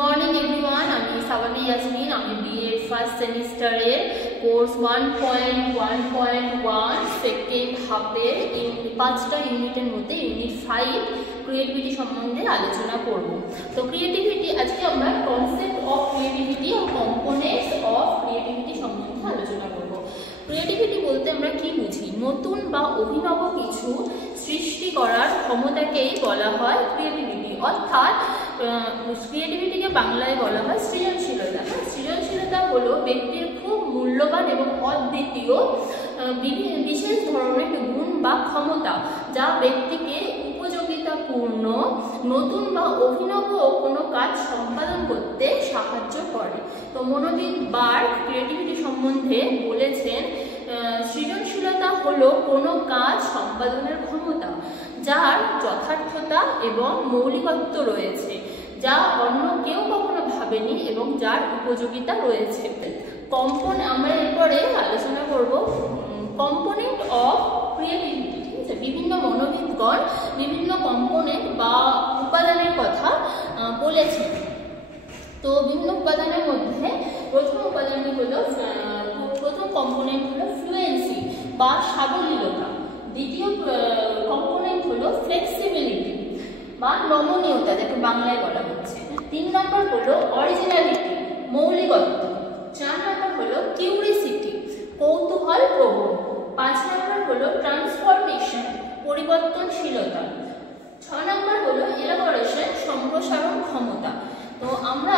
Morning everyone, আমি সাওয়ানি ইয়াসমিন। আমি BA first সেমিস্টারের কোর্স 1.1.1 সেকেন্ড হাফের 5টা ইউনিটের মধ্যে ইউনিট 5 ক্রিয়েটিভিটি সম্বন্ধে আলোচনা করব। তো ক্রিয়েটিভিটি, আজকে আমরা কনসেপ্ট অফ ক্রিয়েটিভিটি ও কম্পোনেন্টস অফ ক্রিয়েটিভিটি সম্বন্ধে আলোচনা করব। ক্রিয়েটিভিটি বলতে আমরা কি বুঝি? নতুন বা অভিনব কিছু সৃষ্টি করার ক্ষমতাকেই বলা হয় ক্রিয়েটিভিটি। অর্থাৎ ক্রিয়েটিভিটিকে বাংলায় বলা হয় সৃজনশীলতা। সৃজনশীলতা হলো ব্যক্তির খুব মূল্যবান এবং অদ্বিতীয় বিশেষ ধরনের গুণ বা ক্ষমতা, যা ব্যক্তিকে উপযোগিতাপূর্ণ নতুন বা অভিনব কোনো কাজ সম্পাদন করতে সাহায্য করে। তো মনোবিদ বার্গ ক্রিয়েটিভিটি সম্বন্ধে বলেছেন, সৃজনশীলতা হলো কোনো কাজ সম্পাদনের ক্ষমতা যার যথার্থতা এবং মৌলিকত্ব রয়েছে, যা অন্য কেউ কখনো ভাবেনি এবং যার উপযোগিতা রয়েছে। আমরা এরপরে আলোচনা করব কম্পোনেন্ট অফ ক্রিয়েটিভিটি। ঠিক আছে, বিভিন্ন মনোবিদগণ বিভিন্ন কম্পোনেন্ট বা উপাদানের কথা বলেছেন। তো বিভিন্ন উপাদানের মধ্যে প্রথম কম্পোনেন্ট হলো ফ্লুয়েন্সি বা সাবলীলতা। দ্বিতীয় কম্পোনেন্ট হলো ফ্লেক্সিবিলিটি বা নমনীয়তা, যাকে বাংলায় বলা হচ্ছে। 3 নম্বর হলো অরিজিনালিটি, মৌলিকত্ব। 4 নম্বর হলো কিউরিসিটি, কৌতূহল প্রবণ। 5 নম্বর হলো ট্রান্সফরমেশন, পরিবর্তনশীলতা। 6 নম্বর হলো এলাবোরেশন, সম্প্রসারণ ক্ষমতা। তো আমরা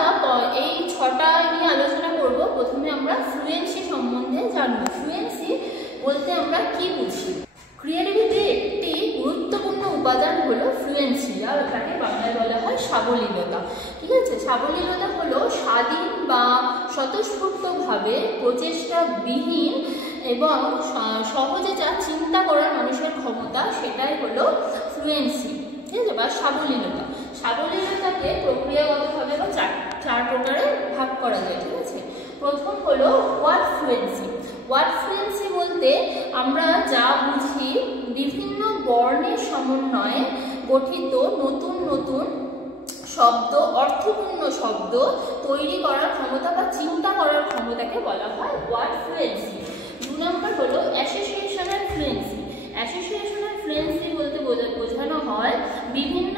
এই 6টা নিয়ে আলোচনা করব। প্রথমে আমরা ফ্লুয়েন্সি সম্বন্ধে জানবো। ফ্লুয়েন্সি বলতে আমরা কি বুঝি? ক্রিয়েটিভিটির একটি গুরুত্বপূর্ণ উপাদান হলো ফ্লুয়েন্সি, আর এটাকে বাংলায় বলা হয় সাবলীলতা। ঠিক আছে, সাবলীলতা হলো স্বাধীন বা স্বতঃস্ফূর্তভাবে প্রচেষ্টাবিহীন এবং সহজে যা চিন্তা করার মানুষের ক্ষমতা, সেটাই হলো ফ্লুয়েন্সি। ঠিক আছে, বা সাবলীলতা। সাবলীলতাকে প্রক্রিয়াগতভাবে বা চার প্রকারে ভাগ করা যায়। ঠিক আছে, প্রথম হলো ওয়ার্ড ফ্লুয়েন্সি। ওয়ার্ড ফ্লুয়েন্সি বলতে আমরা যা বুঝি, বিভিন্ন বর্ণের সমন্বয়ে গঠিত নতুন নতুন শব্দ, অর্থপূর্ণ শব্দ তৈরি করার ক্ষমতা বা চিন্তা করার ক্ষমতাকে বলা হয় ওয়ার্ড ফ্লুয়েন্সি। 2 নম্বর হলো অ্যাসোসিয়েশনাল ফ্লুয়েন্সি। অ্যাসোসিয়েশনাল ফ্লুয়েন্সি বলতে বোঝানো হয় বিভিন্ন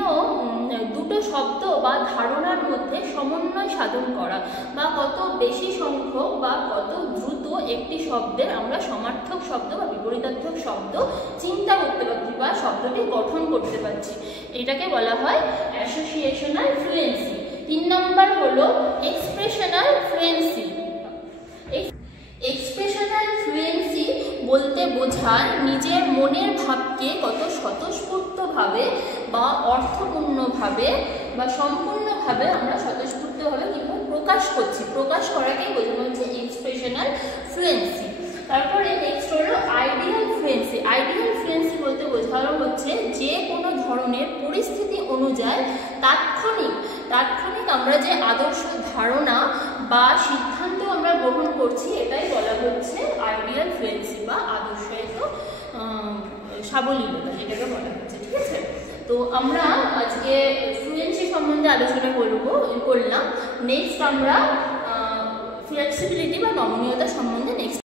দুটো শব্দ বা ধারণার মধ্যে সমন্বয় সাধন করা, বা কত বেশি সংখ্যক বা কত দ্রুত একটি শব্দের আমরা সমার্থক শব্দ বা বিপরীতার্থক শব্দ চিন্তা করতে পারছি বা শব্দটি গঠন করতে পারছি, এটাকে বলা হয় অ্যাসোসিয়েশনাল ফ্লুয়েন্সি। 3 নম্বর হলো এক্সপ্রেশনাল ফ্লুয়েন্সি। এক্সপ্রেশনাল ফ্লুয়েন্সি বলতে বোঝায় নিজের মনের ভাবকে কত স্বতঃস্ফূর্তভাবে বা অর্থপূর্ণভাবে বা সম্পূর্ণভাবে আমরা স্বতঃস্ফূর্তভাবে কীভাবে প্রকাশ করছি, প্রকাশ করাকেই বোঝানো হচ্ছে এক্সপ্রেশনাল ফ্লুয়েন্সি। তারপরে নেক্সট হলো আইডিয়াল ফ্লুয়েন্সি। আইডিয়াল ফ্লুয়েন্সি বলতে বোঝানো হচ্ছে যে কোনো ধরনের পরিস্থিতি অনুযায়ী তাৎক্ষণিক আমরা যে আদর্শ ধারণা বা সিদ্ধান্ত আমরা গ্রহণ করছি, এটাই বলা হচ্ছে আইডিয়াল ফ্লুয়েন্সি বা আদর্শায়িত সাবলীলতা, যেটাকে বলা হচ্ছে। ঠিক আছে, তো আমরা আজকে ফ্লুয়েন্সি সম্বন্ধে আলোচনা করলাম। নেক্সট আমরা ফ্লেক্সিবিলিটি বা নমনীয়তা সম্বন্ধে